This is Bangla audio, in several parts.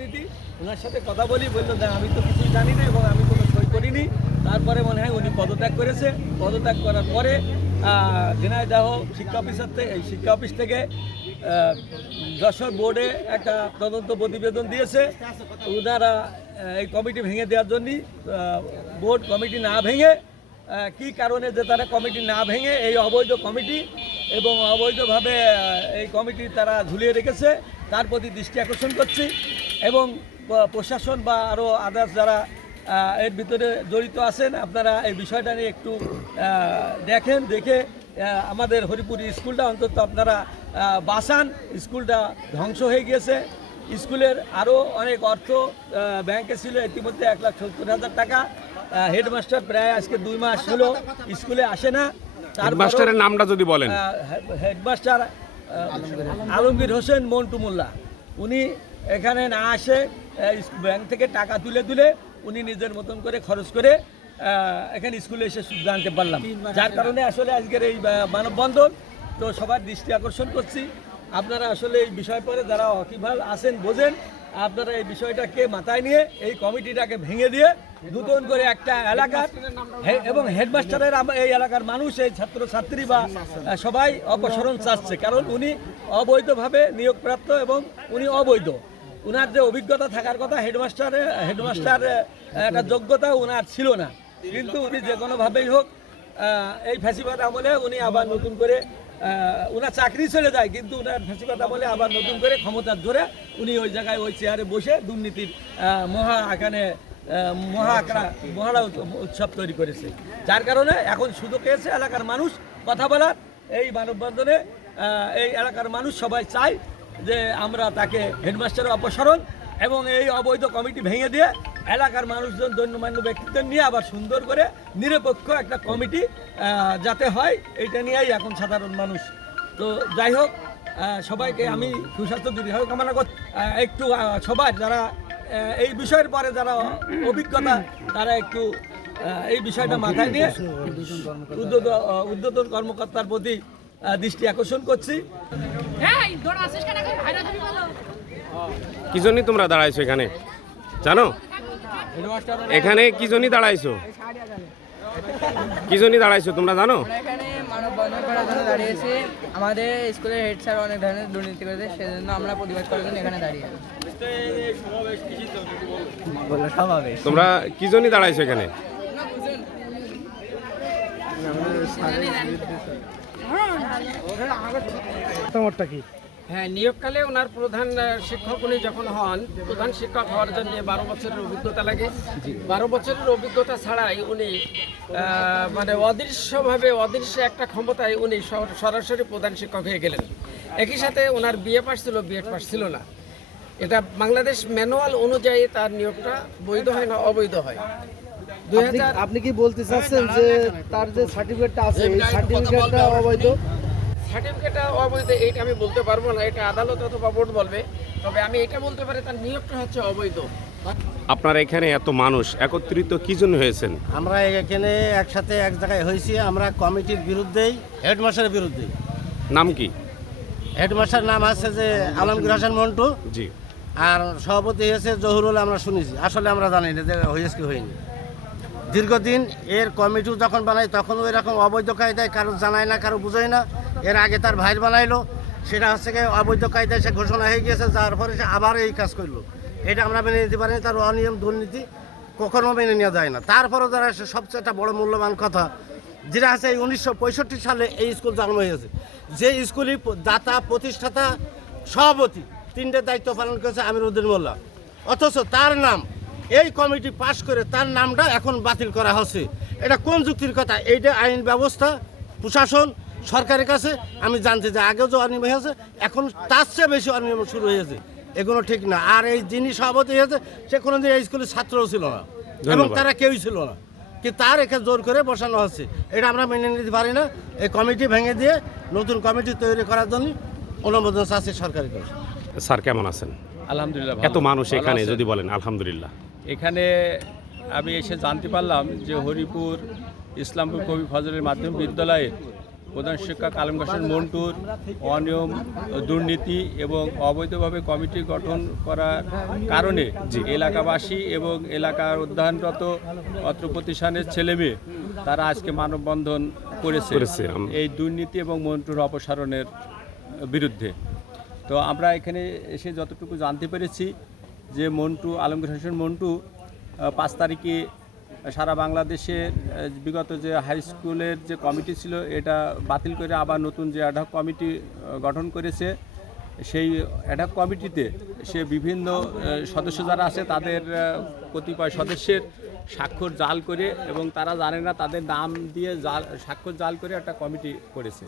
প্রতিনিধি ওনার সাথে কথা বলি বলল আমি তো কিছুই জানি না এবং আমি কোনো সই করিনি। তারপরে মনে হয় উনি পদত্যাগ করেছে। পদত্যাগ করার পরে আহ, ঝিনাইদহ শিক্ষা অফিসার থেকে এই শিক্ষা অফিস থেকে যশোর বোর্ডে একটা তদন্ত প্রতিবেদন দিয়েছে। ওনারা এই কমিটি ভেঙে দেওয়ার জন্যই বোর্ড কমিটি না ভেঙে কি কারণে যে তারা কমিটি না ভেঙে এই অবৈধ কমিটি এবং অবৈধভাবে এই কমিটি তারা ঝুলিয়ে রেখেছে। তার প্রতি দৃষ্টি আকর্ষণ করছি এবং প্রশাসন বা আরও আদার্স যারা এর ভিতরে জড়িত আছেন আপনারা এই বিষয়টা নিয়ে একটু দেখেন দেখে আমাদের হরিপুর স্কুলটা অন্তত আপনারা বাঁচান। স্কুলটা ধ্বংস হয়ে গিয়েছে। স্কুলের আরও অনেক অর্থ ব্যাংকে ছিল ইতিমধ্যে এক লাখ সত্তর হাজার টাকা। হেডমাস্টার প্রায় আজকে দুই মাস হলো স্কুলে আসে না। তারপরও- হেডমাস্টারের নামটা যদি বলেন। হেডমাস্টার আলমগীর হোসেন। মন্টু মোল্লা। উনি এখানে না আসে ব্যাংক থেকে টাকা তুলে তুলে উনি নিজের মতন করে খরচ করে এখানে স্কুলে এসে জানতে পারলাম। যার কারণে আসলে আজকের এই মানববন্ধন। তো সবার দৃষ্টি আকর্ষণ করছি। আপনারা আসলে এই বিষয় পরে যারা অকিভাল আছেন বোঝেন আপনারা এই বিষয়টাকে মাথায় নিয়ে এই কমিটিটাকে ভেঙে দিয়ে নতুন করে একটা এলাকার এবং হেডমাস্টারের এই এলাকার মানুষ, এই ছাত্রছাত্রী বা সবাই অপসারণ চাচ্ছে। কারণ উনি অবৈধভাবে নিয়োগপ্রাপ্ত এবং উনি অবৈধ। উনার যে অভিজ্ঞতা থাকার কথা হেডমাস্টারের হেডমাস্টার একটা যোগ্যতা উনার ছিল না। কিন্তু উনি যে কোনোভাবেই হোক এই ফ্যাসিবাদ আমলে উনি আবার নতুন করে উনার চাকরি চলে যায়, কিন্তু উনার ফ্যাসিবাদ আমলে আবার নতুন করে ক্ষমতার জোরে উনি ওই জায়গায়, ওই চেয়ারে বসে দুর্নীতির মহা এখানে আহ, মহা আঁকড়া মহারা উৎসব তৈরি করেছে। যার কারণে এখন সুযোগ পেয়েছে এলাকার মানুষ কথা বলার এই মানববন্ধনে এই এলাকার মানুষ সবাই চায় যে আমরা তাকে হেডমাস্টারের অপসারণ এবং এই অবৈধ কমিটি ভেঙে দিয়ে এলাকার মানুষজন গণ্যমান্য ব্যক্তিত্ব নিয়ে আবার সুন্দর করে নিরপেক্ষ একটা কমিটি যাতে হয় এটা নিয়েই এখন সাধারণ মানুষ। তো যাই হোক সবাইকে আমি সুস্বাস্থ্য দীর্ঘায়ু কামনা করছি একটু সবাই যারা এই বিষয়ের পরে যারা অভিজ্ঞতা তারা একটু এই বিষয়টা মাথায় নিয়ে উদ্যোগ উদ্যোতন কর্মকর্তার প্রতি দৃষ্টি আকর্ষণ করছি। বলো। কি জন্যই তোমরা দাঁড়াইছো এখানে? জানো? এখানে কি জন্যই দাঁড়াইছো? কি জন্যই দাঁড়াইছো তোমরা জানো? আমরা এখানে মানববন্ধন করার জন্য দাঁড়িয়েছি। আমাদের স্কুলের হেড স্যার অনেক ধরনের দুর্নীতি করেছে সেজন্য আমরা প্রতিবাদ করার জন্য এখানে দাঁড়িয়ে আছি। তোমরা কি জন্যই দাঁড়াইছো এখানে? হ্যাঁ নিয়োগকালে ওনার প্রধান শিক্ষক উনি যখন হন প্রধান শিক্ষক হওয়ার জন্য বারো বছরের অভিজ্ঞতা লাগে বারো বছরের অভিজ্ঞতা ছাড়াই উনি মানে অদৃশ্যভাবে অদৃশ্য একটা ক্ষমতায় উনি সরাসরি প্রধান শিক্ষক হয়ে গেলেন একই সাথে ওনার বিএ পাস ছিল বিএড পাস ছিল না এটা বাংলাদেশ ম্যানুয়াল অনুযায়ী তার নিয়োগটা বৈধ হয় না অবৈধ হয় আপনি কি বলতে চাচ্ছেন যে তার যে সার্টিফিকেটটা আছে এই সার্টিফিকেটটা অবৈধ সার্টিফিকেটটা অবৈধ এইটা আমি বলতে পারব না এটা আদালত অথবা বোর্ড বলবে। তবে আমি এটা বলতে পারি তার নিয়োগটা হচ্ছে অবৈধ। আপনারা এখানে এত মানুষ একত্রিত কি জন্য হয়েছেন? আমরা এখানে একসাথে এক জায়গায় হয়েছি আমরা কমিটির বিরুদ্ধেই হেডমাস্টারের বিরুদ্ধেই। নাম কি? হেডমাস্টার নাম আছে যে আলমগীর হাসান মন্টু। জি। আর সভাপতি হয়েছে জহুরুল আমরা শুনেছি। আসলে আমরা জানি না যে হয়েছে কি হয়নি। দীর্ঘদিন এর কমিটি যখন বানাই তখন ওই রকম অবৈধ কায়দায় কারও জানায় না কারও বুঝায় না। এর আগে তার ভাইয়ের বানাইলো, সেটা হচ্ছে গিয়ে অবৈধ কায়দায় সে ঘোষণা হয়ে গিয়েছে, যার পরে সে আবার এই কাজ করল। এটা আমরা মেনে নিতে পারিনি, তার অনিয়ম, দুর্নীতি কখনো মেনে নেওয়া যায় না। তারপরেও যারা সে সবচেয়ে একটা বড় মূল্যবান কথা, যেটা আছে এই উনিশশো পঁয়ষট্টি সালে এই স্কুল জন্ম হয়েছে। যে স্কুলই দাতা, প্রতিষ্ঠাতা, সভাপতি তিনটে দায়িত্ব পালন করেছে আমির উদ্দিন মোল্লা। অথচ তার নাম, এই কমিটি পাশ করে তার নামটা এখন বাতিল করা হচ্ছে। এটা কোন যুক্তির কথা? এইটা আইন ব্যবস্থা, প্রশাসন সরকারের কাছে আমি জানতে যে আগেও যে অনিয়ম হয়েছে এখন তার চেয়ে বেশি অনিয়ম শুরু হয়েছে। এগুলো ঠিক না। আর এই যিনি সভাপতি হয়েছে সে কোনো কোনোদিন এই স্কুলের ছাত্রও ছিল না। এবং তারা কেউই ছিল না। কি তার একে জোর করে বসানো হচ্ছে এটা আমরা মেনে নিতে পারি না। এই কমিটি ভেঙে দিয়ে নতুন কমিটি তৈরি করার জন্য অনুমোদন চাচ্ছে সরকারের কাছে। স্যার কেমন আছেন? আলহামদুলিল্লাহ এত মানুষ এখানে যদি বলেন আলহামদুলিল্লাহ। এখানে আমি এসে জানতে পারলাম যে হরিপুর ইসলামপুর কবি ফজলের মাধ্যমিক বিদ্যালয়ের প্রধান শিক্ষক আলম হোসেন মন্টুর অনিয়ম দুর্নীতি এবং অবৈধভাবে কমিটি গঠন করার কারণে এলাকাবাসী এবং এলাকার অধ্যয়নরত অত্র প্রতিষ্ঠানের ছেলেমেয়ে তারা আজকে মানববন্ধন করেছে। করেছে, এই দুর্নীতি এবং মন্টুর অপসারণের বিরুদ্ধে। তো আমরা এখানে এসে যতটুকু জানতে পেরেছি যে মন্টু আলমগীর হোসেন মন্টু পাঁচ তারিখে সারা বাংলাদেশের আহ, বিগত যে হাই স্কুলের যে কমিটি ছিল এটা বাতিল করে আবার নতুন যে অ্যাডহক কমিটি গঠন করেছে সেই অ্যাডহক কমিটিতে সে বিভিন্ন সদস্য যারা আছে তাদের কতিপয় সদস্যের স্বাক্ষর জাল করে এবং তারা জানে না তাদের নাম দিয়ে জাল স্বাক্ষর জাল করে একটা কমিটি করেছে।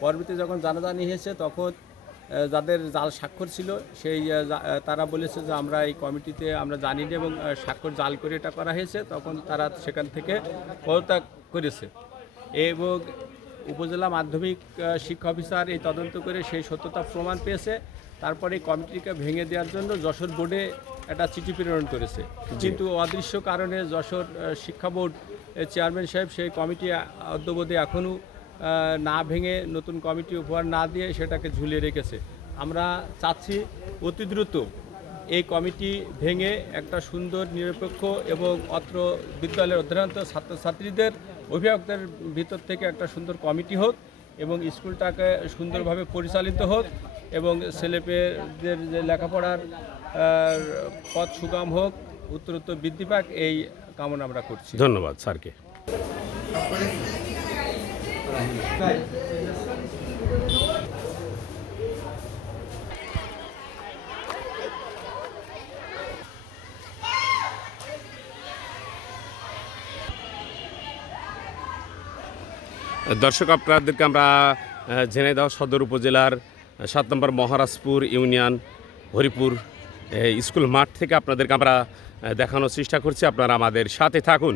পরবর্তী যখন জানাজানি হয়েছে তখন যাদের জাল স্বাক্ষর ছিল সেই তারা বলেছে যে আমরা এই কমিটিতে আমরা জানি না এবং স্বাক্ষর জাল করে এটা করা হয়েছে। তখন তারা সেখান থেকে পদত্যাগ করেছে এবং উপজেলা মাধ্যমিক শিক্ষা অফিসার এই তদন্ত করে সেই সত্যতা প্রমাণ পেয়েছে। তারপরে এই কমিটিকে ভেঙে দেওয়ার জন্য যশোর বোর্ডে একটা চিঠি প্রেরণ করেছে। কিন্তু অদৃশ্য কারণে যশোর শিক্ষা বোর্ড চেয়ারম্যান সাহেব সেই কমিটি অদ্যবধি এখনও না ভেঙে নতুন কমিটি উপহার না দিয়ে সেটাকে ঝুলিয়ে রেখেছে। আমরা চাচ্ছি অতি দ্রুত এই কমিটি ভেঙে একটা সুন্দর, নিরপেক্ষ এবং অত্র বিদ্যালয়ের অধ্যয়নরত ছাত্রছাত্রীদের, অভিভাবকদের ভিতর থেকে একটা সুন্দর কমিটি হোক এবং স্কুলটাকে সুন্দরভাবে পরিচালিত হোক এবং ছেলেপেয়েদের যে লেখাপড়ার পথ সুগম হোক উত্তরোত্তর বৃদ্ধি পাক, এই কামনা আমরা করছি। ধন্যবাদ, স্যারকে। দর্শক, আপনাদেরকে আমরা ঝিনাইদহ সদর উপজেলার সাত নম্বর মহারাজপুর ইউনিয়ন হরিপুর স্কুল মাঠ থেকে আপনাদেরকে আমরা দেখানোর চেষ্টা করছি। আপনারা আমাদের সাথে থাকুন।